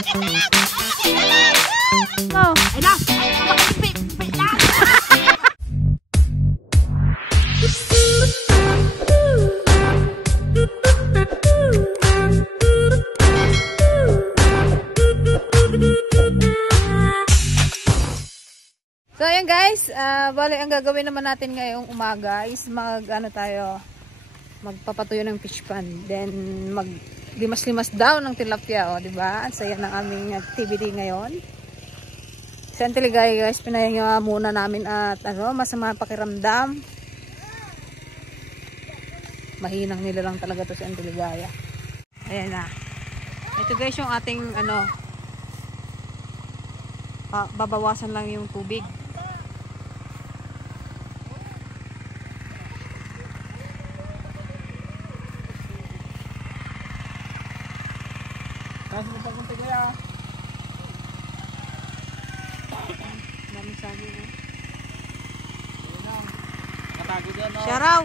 Oh. Ay na! Makipit lang! So ayan guys, bali ang gagawin naman natin ngayong umaga is magpapatuyo ng fish pan. Then limas-limas daw ng tilapia, di ba? Ang saya ng aming activity ngayon. Sa Antiligaya guys, pinahinga muna namin at masama pakiramdam. Mahinang nila lang talaga to sa Antiligaya. Ayan na. Ito guys yung ating babawasan lang yung tubig. Kasi mo pagkunti kaya. Daming saging eh. Ayun lang. Katago dyan o. Sharaw!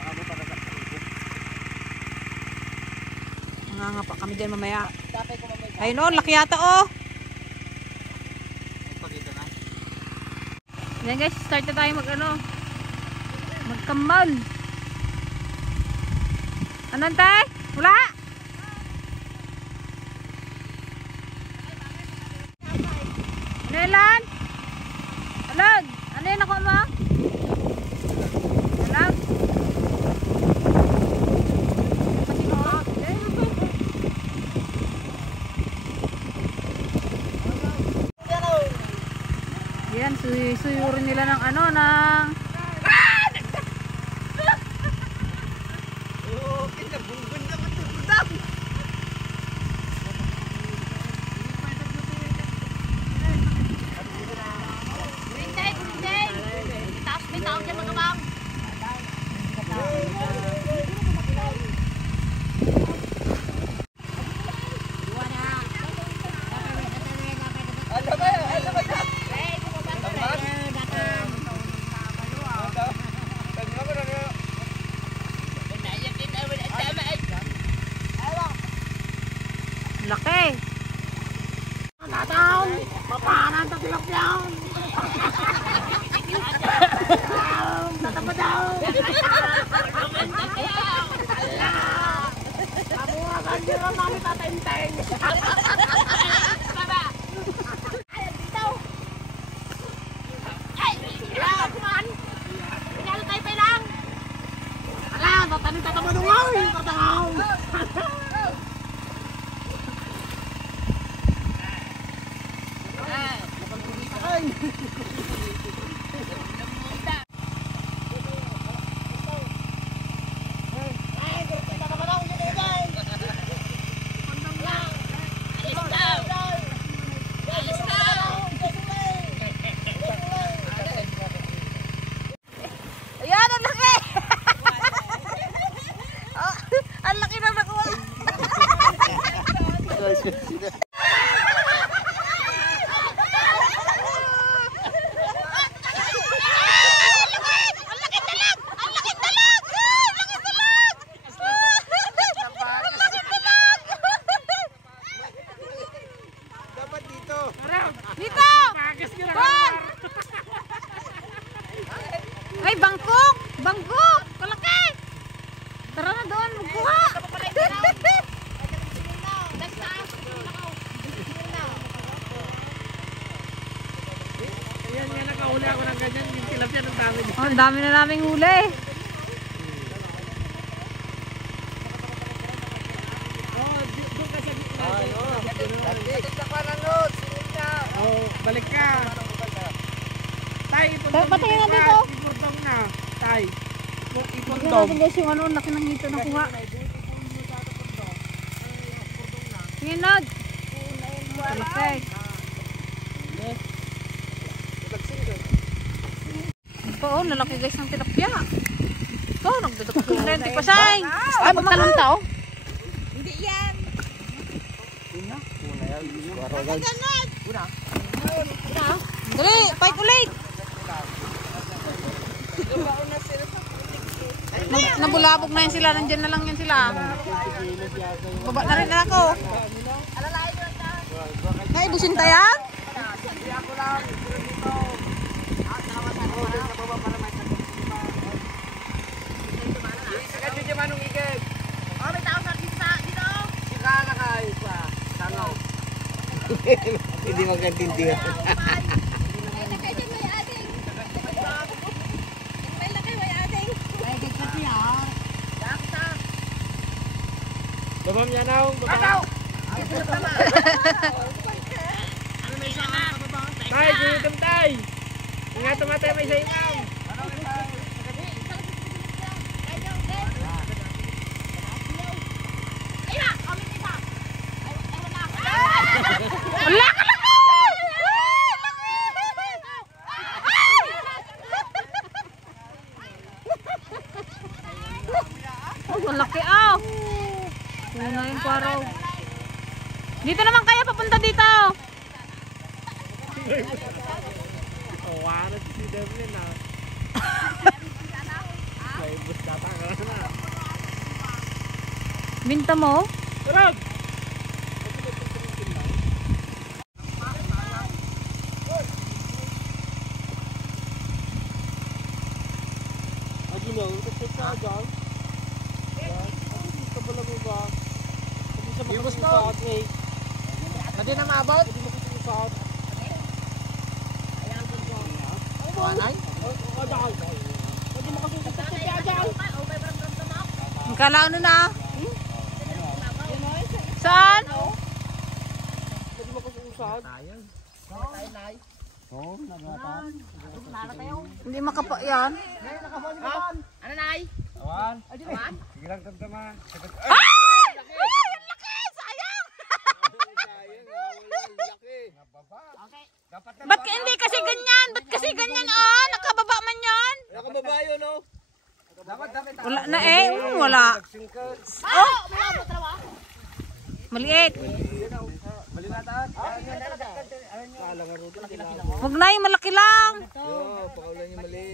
Nakabo para sa kalibog. Nga pa kami dyan mamaya. Tapay ko mamaya. Ayun o, laki yata o! Pagkita na. Yan guys, start na tayo magkamal. Anong tay? Wala? Nelan? Alag? Ano yun ako mo? Alag? Yan, suyurin nila ng ng laki. Tataw! Papanan sa tilapyaw! Tatapa daw! Kabuwagan nyo lang namin tatenteng! Baba! Ay, dito! Ay! Wala! Kuman! Pinalo tayo pa lang! Ala! Tatanin tatamadungaw! Tataw! Ayan, ang laki! Ang laki na nakuha! Dito! Bon! Ay, bangkok! Bangkok! Kalaki! Tara na doon, magkuha! Ayan nga nakahuli ako ng ganyan. Yung tilapia ng dami niya. Oh, ang dami na naming huli. Doon ka sa gitna. Balik ka. Tay, Patayin natin ito. ipundong na. Tay. Ito Ipundong. natin guys yung laki ng hito na kuha. Hinod! Malaki. Ito lalaki guys ng tilapia. Ito, nagdadagdag ko na yung pasay. Ay, magtalong tao. Hindi yan! Dali, fight ulit. Nabulabog na yan sila. Nandyan na lang yan sila. Baba na rin ako. Naibusin tayo? Hindi magkaintindihan. Babam niya na, babam. Tay, gutom tay. Ingat tumatay may saingaw. Wala ka lang! Oh, malaki ah! Wala na yung kwaraw. Dito naman kaya papunta dito. Oh, waras si Devlin ah. May bus data ka na. Binta mo? Turog! Ibus to. Hindi na maabot. Kala ano na? Saan? Hindi makapa yan. Ano nay? Awan. Sige lang tama. Ay! Ay! Ang laki! Sayang! Ba't hindi kasi ganyan? Ba't kasi ganyan ah? Nakababa man yan? Nakababa yun oh. Wala na eh. Wala. Oh! Maliit. Huwag na yung malaki lang.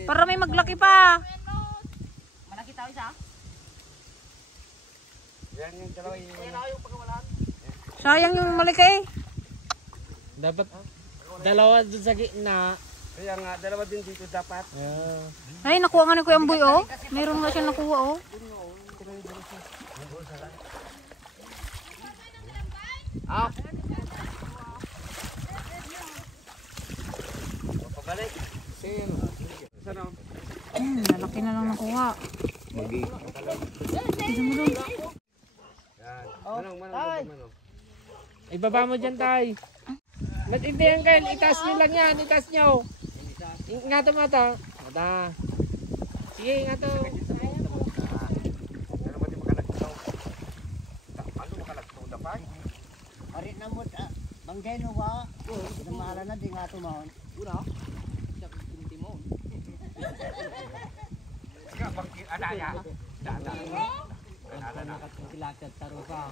Para may maglaki pa. Malaki tao isa? Yan yung dalawa yung pagkawalan. Sayang yung malaki. Dapat dalawa dun sa gitna. Kaya nga, dalawa din dito dapat. Ay, nakuha nga ni Kuya Amboy oh. Meron nga siya nakuha oh. Ah. Pabalik. Sino? Sino? Malaki na lang nakuha. Magi. Manong. Ibaba mo dyan, tay. Ba't hindi yan kayo? Itaas nyo lang yan. Itaas nyo. Ingatan mo ito. Mata. Sige, ingatan mo. Ari na mo, banggay no ba? Namala na di nga tumahon. Ura? Siya kunti mo. Sige, bangkit. Anaya. Dada. Anala na katilakad taro ka.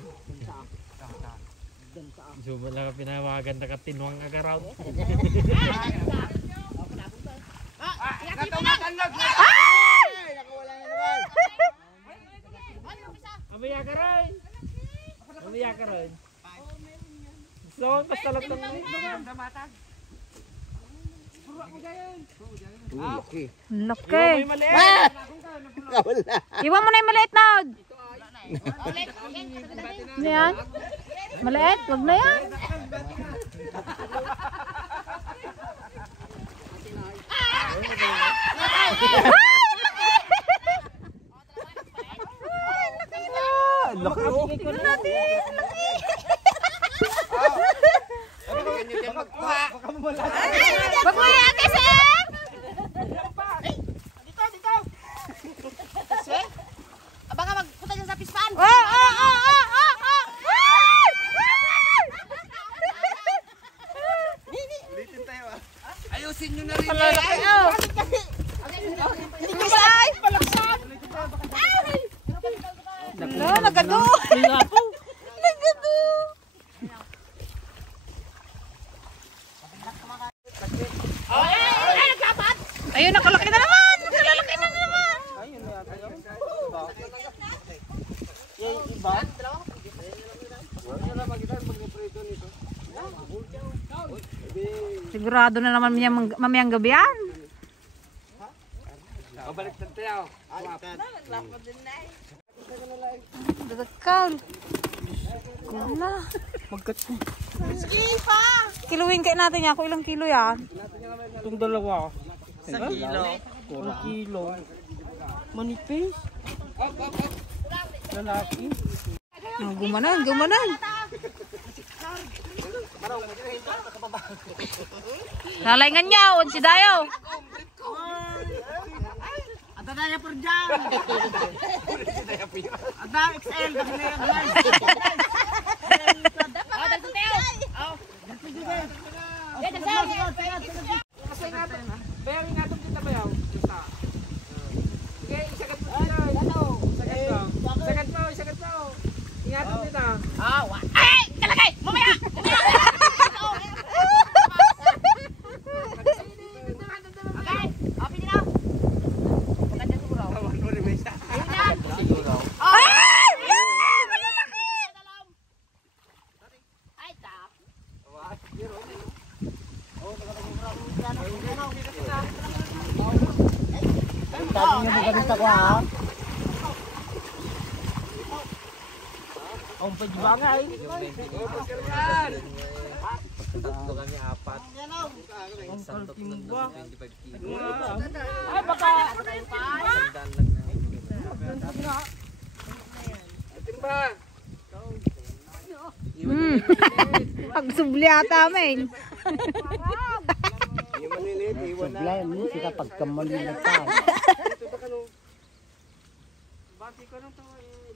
Subo lang ka pinawagan na katinwang agaraw. Amaya ka rin. Amaya ka rin. So, basta lang itong laki. Laki. May maliit. Iwan mo na yung maliit na. Ano yan? Maliit? Wag na yan. Laki oh. Wag mo yan, Kesem! Dito. Sir? Aba nga magpunta dyan sa pispan. Ulitin tayo ah. Ayusin nyo na rin. Palalaki oh. Hindi ko sa ay. Wala, nagado. Nagado. Ayun, nakalaki na naman. Nakalalaki na naman. Iba? Sigurado na naman mamayang gabi yan. Balik na tayo. Dadakal. Wala. Magkat. Kiluin kayo natin yan. Kung ilang kilo yan. Itong dalawa. Sa kilo. 1 kilo. Manipis. Lalaki. Oh, gumanan, gumanan. Nalaingan niya. Si Dayo. Ada daya per jam. Ada XL kasi na yung guys. Bayaw, ingatong kita bayaw. Okay, isagat mo sila. Isagat mo. Ingatong kita. Ay! Kalagay! Mamaya! Okay, open nyo na. Maganda siguro. Siguro. Ay, ta. Sabi niyo magalit ako ha? Ang pagibangay. Tatlo kami 4. Ang kaltimba. Ay, baka. Timba. Pagsubli ata, men. Sublay mo sila pagkamali na pa.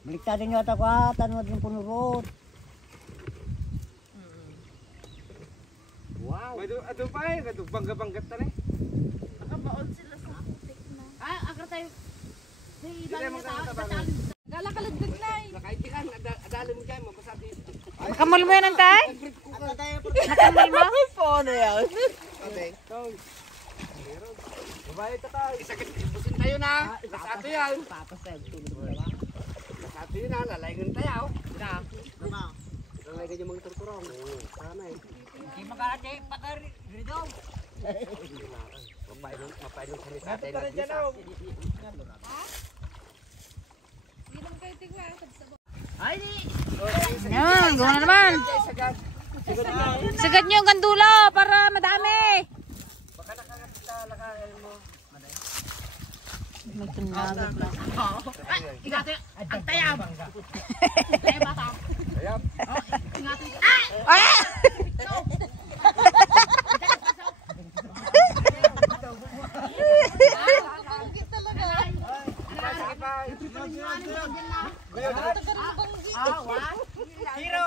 Baliktarin niyo ata ko ha, tanwad yung punurot. Wow. Ado pa eh, bangga-banggat na rin. Nakabaon sila sa putik na. Ah, agar tayo. Dali mo tayo. Gala kalagdag na eh. Nakaitikan, adali mo dyan, mabasati. Nakamul mo yan, antay? Nakamul mo? Paano yan? Babae ka tayo. Ibusin tayo na. Nasato yan. Nasato yun na, lalayngan tayo. Lalayngan yung mga turturong. Sana eh. Hindi mag-aate, paka-grido. Mapay nung salita tayo na bisa. Ay, di. Yan, gawa na naman. Sagad nyo yung gandulo para madami. Baka nakakita, lakayan mo. May tunawag lang. Ay, ingati. Ang tayab. Tayab bata. Ayap. Ingati. Ay! Ay! Hero!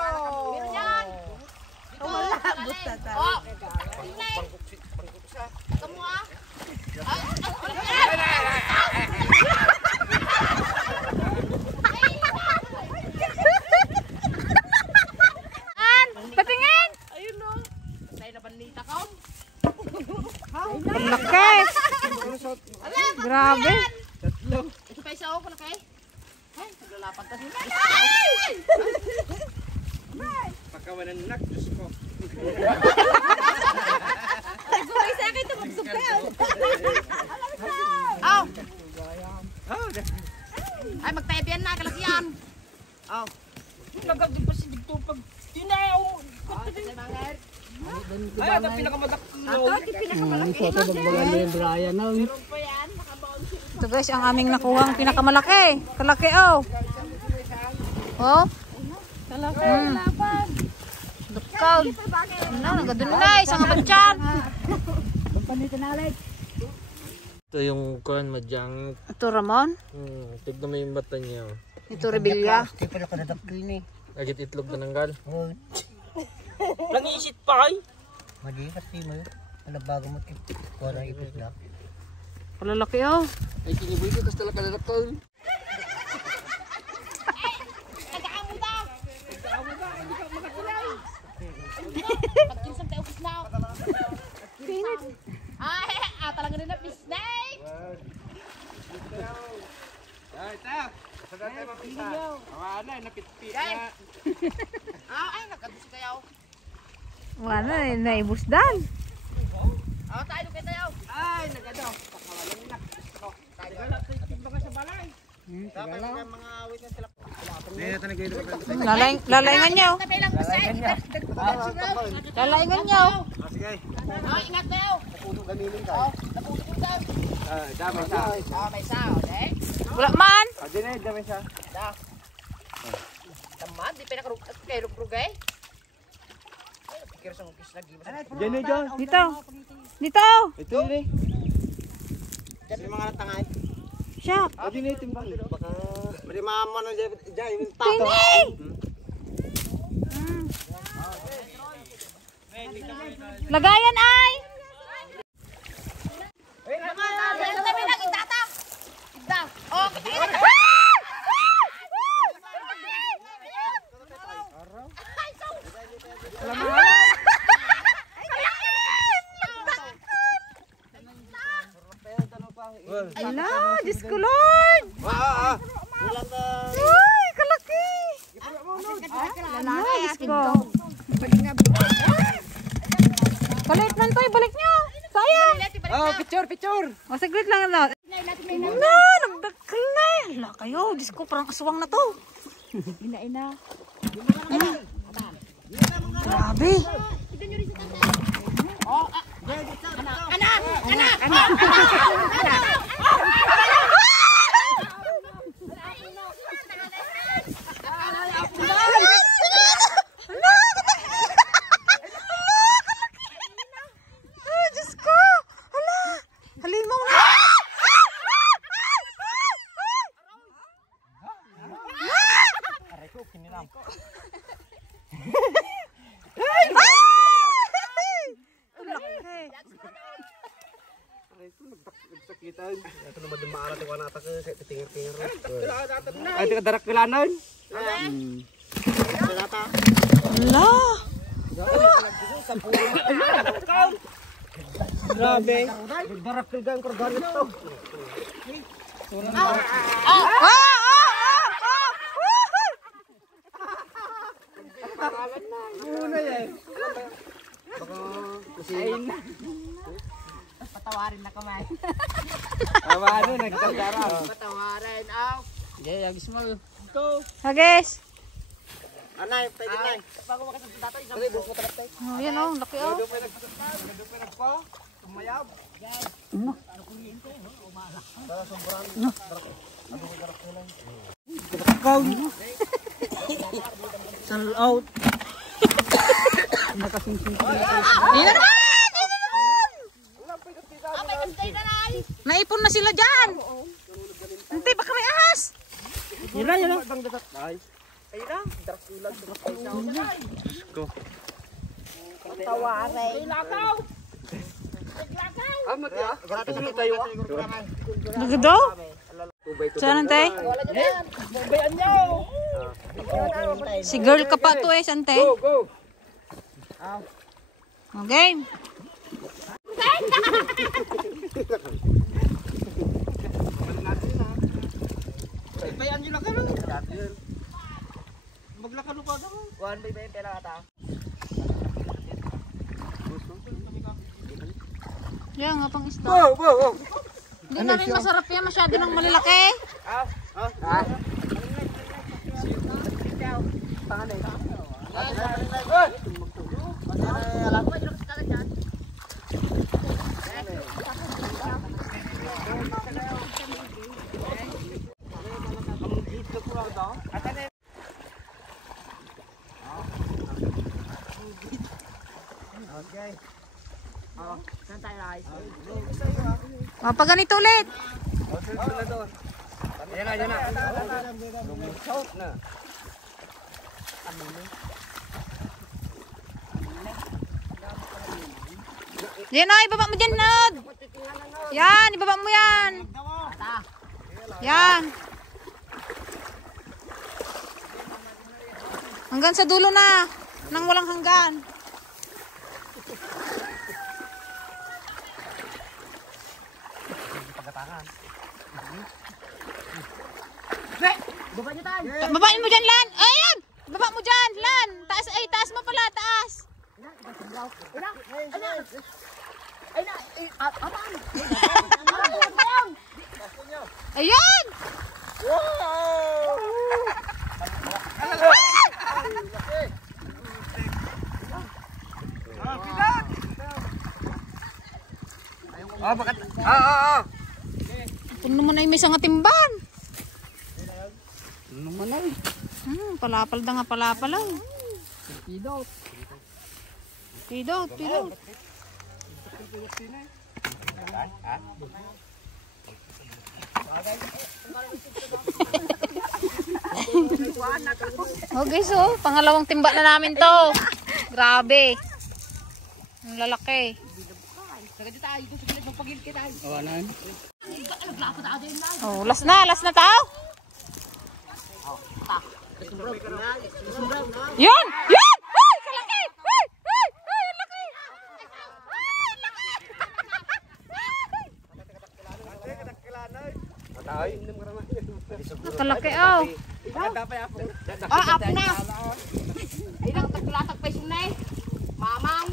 Malabot na tayo. Kamu ah. Patingin! Ayun no. Say na panlita ka. Laki! Grabe! Ito pa isa ako laki. Ay, naglalapan ta sila. Pagkawanan nak, Diyos ko. Nagumay sa akin ito magsupel. Aw. Ay, magtayap yan na, kalakyan. Aw. Nagagdi pa si Dito pag tinayaw. Ay, ito pinakamadakilo. Ito magbagal yung Brian na. Ito guys, ang aming nakuhang pinakamalaki. Kalaki oh. Oh. Kalaki. Dukal. Ano, nagadunay. Isang kabatyan. Ito yung kuhan madyang. Ito Ramon. Tignan mo yung mata niya. Ito Rebilla. Hindi pa nakadakil eh. Agit itlog na nanggal. Oo. Nangiisit pa ay. Madi kasi mo yun. Ano bago mo kuha ipit na. Palalaki oh. Ay kinibuy ko, tapos talaga lalakol. Nagaamo daw. Pagkinsam tayo kisna. Ay, talaga nila snake. Ay, tayo. Wala, napitpit Ay, na. ay, nagkadus kayo. Wala, naibusdan. Tayo kayo tayo. Ay, nagado. Pakawalan na. Tayo sa balay. Dapat mga awit na sila. Lalaingan nyo. Tabi lang basta. Lalaingan nyo. Sige. Ingat kayo. Napuno gaminin ka. Naputol ka. Damay sa. May sao, eh. Wala man. Damay sa. Taman, di pinakarug kay rugrug eh. Pikir sa ngukis lagi. Diyan na dyan. Dito. Dito. Ito rin. Kasi mga natangay. Siya. Ito na timbang. Baka bari mama no dyan yung tato. Tini. Lagayan ay. Tabi lang itata. Ida. Oh, Ala, Diyos ko Lord. Ay, kalaki. Ala, Diyos ko. Balik man to, balik nyo. Sayang. Oh, picture. O, saglit lang na. No, nagdakal na. Ala kayo, Diyos ko, parang aswang na to. Ina. Grabe. Diyos ko. Hala. Halimaw na. Ito naman din maalat yung wanata ka kaya titingir-tingir. Ay, ito darak kilanan. Hala. Grabe. Darak kilgang korgan ito. patawarin na kamay. Ano, nagdadara. Patawarin aw. Okay, agis mo. Hagis. Anay, pwede na. Bago makasunod dato, isang Pwede buko talap tayo. Oh, yan oh, laki oh. Tumayab. Sell out. Naipon na sila dyan. Hindi, baka may ahas. Yan. tawarin. Gratis ang tayo. Nagado? Saan tay? Si girl ka pa to eh, sante. Go. Okay. Bayan nyo lang ka no? Maglakano pa daw. Kuhan ba yung pera ata? Yan nga pang isda. Go. Hindi na rin masarap yan, masyado ng malalaki. Okay. Saan tayo ay? O, pag ganito ulit. Yan na. Lumusot na. Yan o, ibaba mo dyan, Nad. Yan, ibaba mo yan. Yan. Hanggang sa dulo na. Nang walang hanggan. Babain mo dyan, Lan. Ayan! Baba mo dyan, Lan. Taas, ay, taas mo pala, taas. Ayan! Puno mo na yung may isang timban. Ano mo na eh. Palapal da nga palapal ay. Pidot. Tidot, tidot. Okay, so pangalawang timba na namin to. Grabe. Ang lalaki. Awanan. Oh, last na tao. Yun! Yun! Ay, kalaki! Ay, ay, ay, ang laki! Kalaki, oh. Apo na. Ilang taglatak pa yung na eh. Mamang.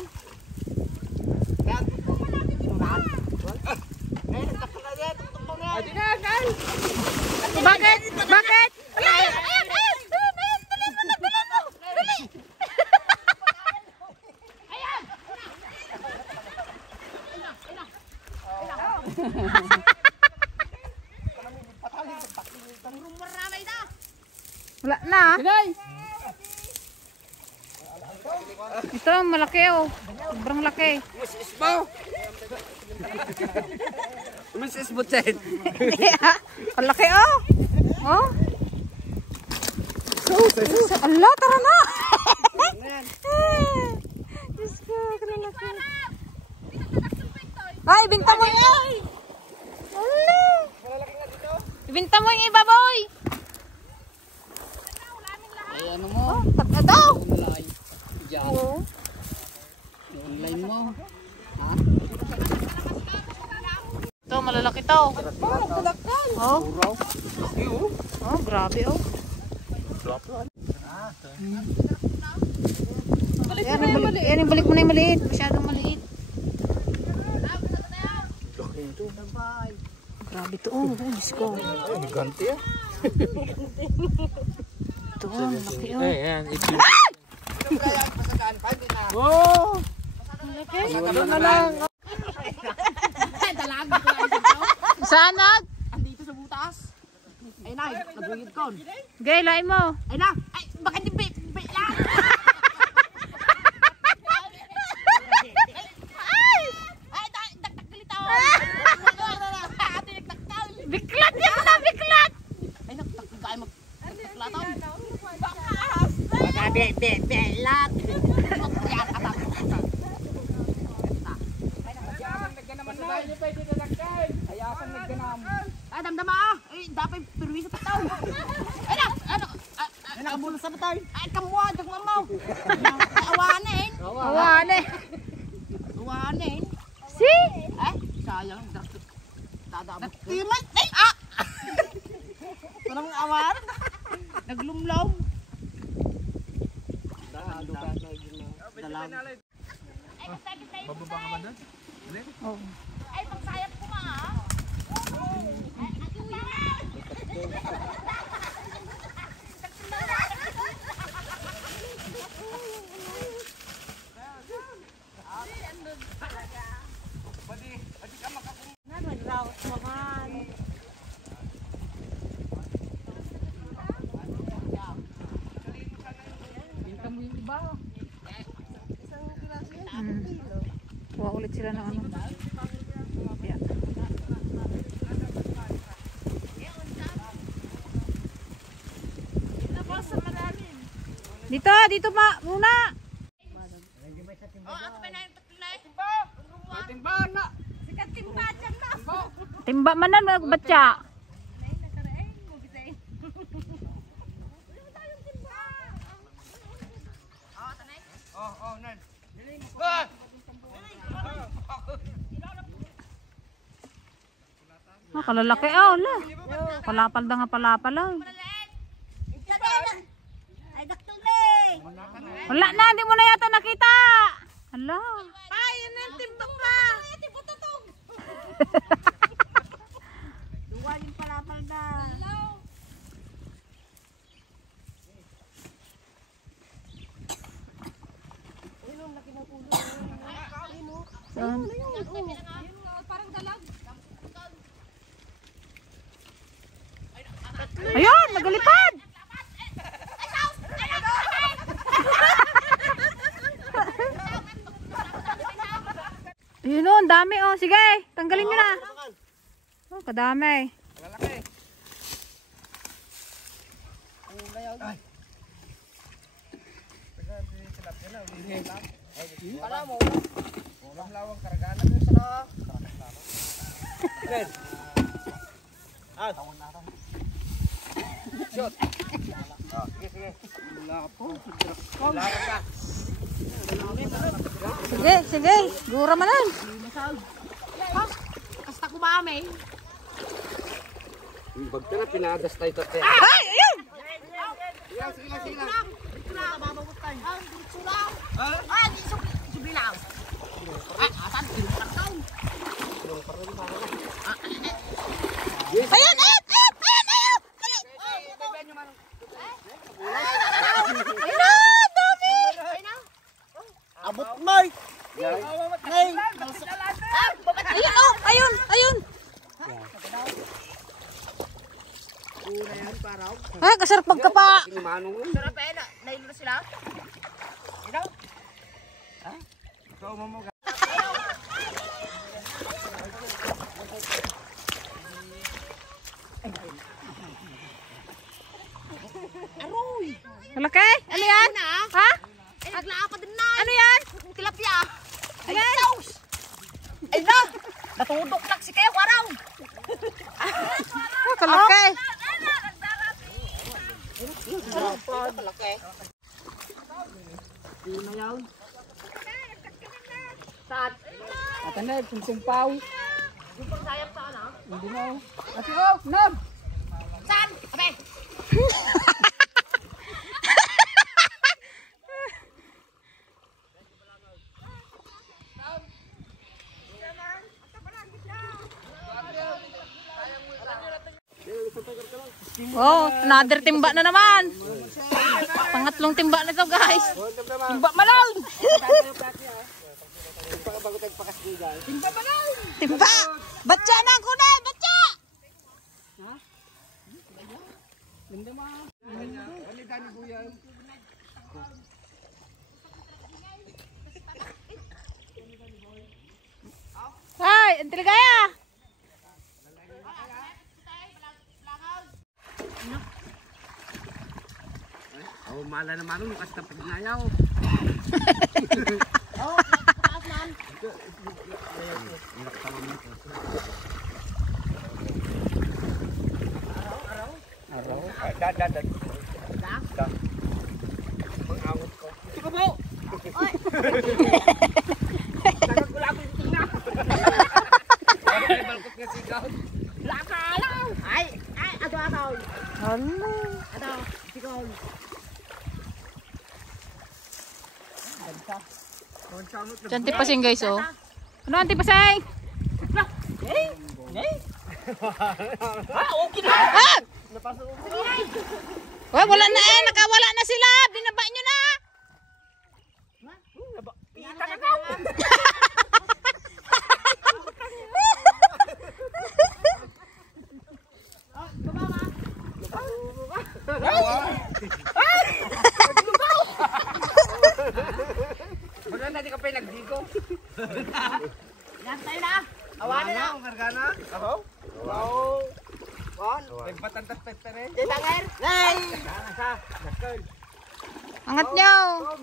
Bakit? Bakit? Ayan, ayan, ayan! Dali mo! Dali! Wala na. Ito, malaki oh. Sobrang laki. Mrs. Butset. Ang laki oh. Oh. Allah, tara na. Diyos ko, kalaki. Ay, ibinta mo yun. Allah. Ibinta mo yung iba, boy. Ay ano mo? Oh, tagna daw. Online. Diyan. Oo. Online mo. Ha? Ito, malalaki to. Oh. Oh, grabe oh. Yan, balik mo na yung maliit. Masyadong maliit. Grabe to oh. Diyos ko. Gigante ah. Ito oh, laki oh. Ayan, ito. Oh! Doon na lang. Sanag? Andito sa butas. Ay na, nabuyod ko. Gay, lain mo. Ay na, ay bakit di bi lang? Ay, daktakalitaw. Ate nagtakal. Biklat yan na, biklat! Ay nagtakal ka ay magtaklataw. Baka belat. Yan atak. Ay, damdama ah. Ay, dapat perwi sa tataw. Ay na, ano? Ay, nakabulo sa tataw. Ay, kamwa, dagmamaw. Awanin. Awane. Awanin. Si? Eh, sayang. Dadabot ko. Timay! Ay! Ah! Parang awan. Naglumlaw. Dalam. Oh. Ay, pagsayap ko nga ah. Kuha ulit sila ng ano. Yeah. Dito pa muna. Timba man na magbatya. Oh, kalalaki oh, la. Palapal da nga palapal. Wala na, hindi mo na yata nakita. Hala. Ay, yun yung timbang pa. Duwa yung palapal na. Saan? Ayun, nagalipad. Ayun o, ang dami o. Sige, tanggalin nyo na. Oh, kadami. Lalaki. Para mo. Ulam lawang karagana doon sa na. Red. Ah, tawon na. Shot. Sige, sige. Wala ka po. Wala ka. Sige, sige. Gura manan. Kasta ko mami. Bagtara pinadas tayo tote. Ay, ayun! Sige lang, sige lang. Ayun, ayun, ayun, ayun, ayun! Ayun, dami! Abot mo. Ayun, oh, ayun, ayun! Ay, kasarap magkapa! Sarap eh na. Nailo na sila. Aroy. Malaki? Ano yan? Ha? Ay, naglaapad din na. Ano yan? Tilapia. Ay, Ayan. sauce. Ay na. Natudok lang si Kaya Waraw. Oh, kalaki. Laki. Saan? Katanay, sumsumpaw. Yung pagsayap saan ah? Hindi na. Ate, oh, nab! Saan? Ape. Oh, another timba na naman. Pangatlong timba na to, guys. Timba malaw. Timba. Batya na ako na, batya. Ay, entry kaya. Oh, mala naman mo kasi tapos na yaw. Araw. Dad. Mangangot ko. Ito ka po. Oy. Nagagulako yung tina. Ay, balkot nga sigaw. Lakalaw. Ay, ato. Hala. Ato, sigaw. Diyan tipasing, guys, oh. Ano ang tipasing? Okay na. Ah! Uy, wala na eh. Nakawala na sila. Binaba nyo na. Wala na, di ka pa yung nagdigo. Yan tayo na. Awanan na. Ang kargana? Ako? Wow. Wan. Nagpatantas pepere. Tanger. Nay. Angat nyo.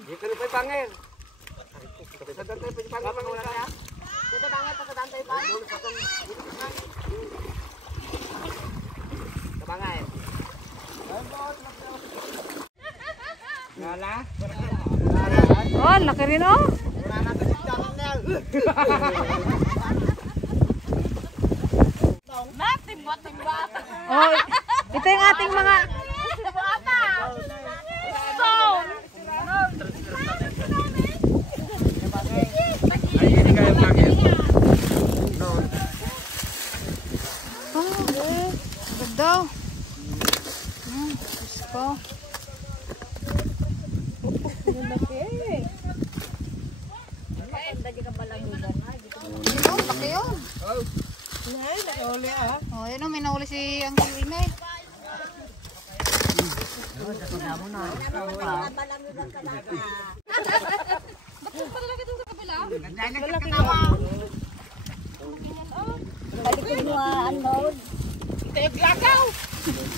Di ka pa pangir. Sa dantay pa pangir. Wala na. Dito tanger pa sa dantay pa. Kabangay. Ngala? Oh, laki rin, oh. Timba. Oh, ito yung ating mga... ko. Ayun, laki yun. Ay, nakauli ah. Oh, yun o, may nahuli si Uncle Inay.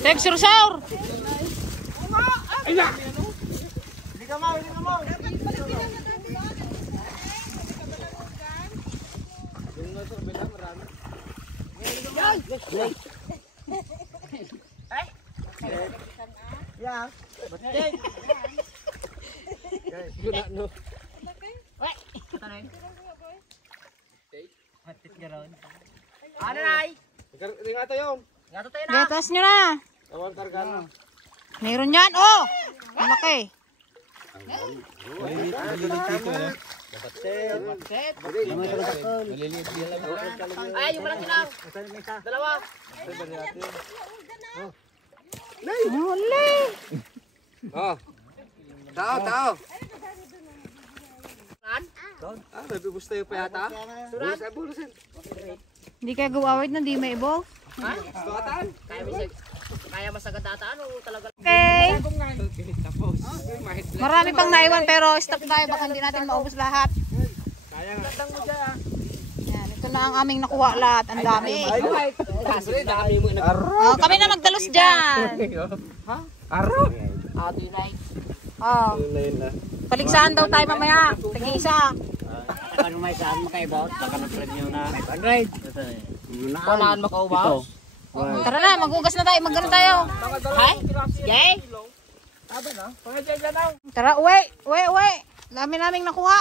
Teg sursaur. Yeah. Ano na ay? Nga to yun. Gato tayo na. Gatas nyo na. Tawag karga. Meron yan. Oh! Ang laki. Ay, yung pala silang. Dalawa. Huli. Oh. Tao. May bubus tayo pa yata. Bulusin. Hindi kaya gawawit na, di may ibo. Sukatan. Kaya masagadataan o talaga. Okay. Tapos. Marami pang naiwan pero stop tayo. Baka hindi natin maubos lahat. Sayang. Yan, ito na ang aming nakuha lahat. Ang dami. Dami mo. Oh, kami na magdalos dyan. Aro. Ato yun ay. Oh, paligsahan daw tayo mamaya. Tag-isa. Ano may saan makaibot? Baka ng premyo na 500. Kunahan makaubaw. Tara na, magugas na tayo. Magano tayo. Hay? Yay? Tara, uwi. Dami naming nakuha.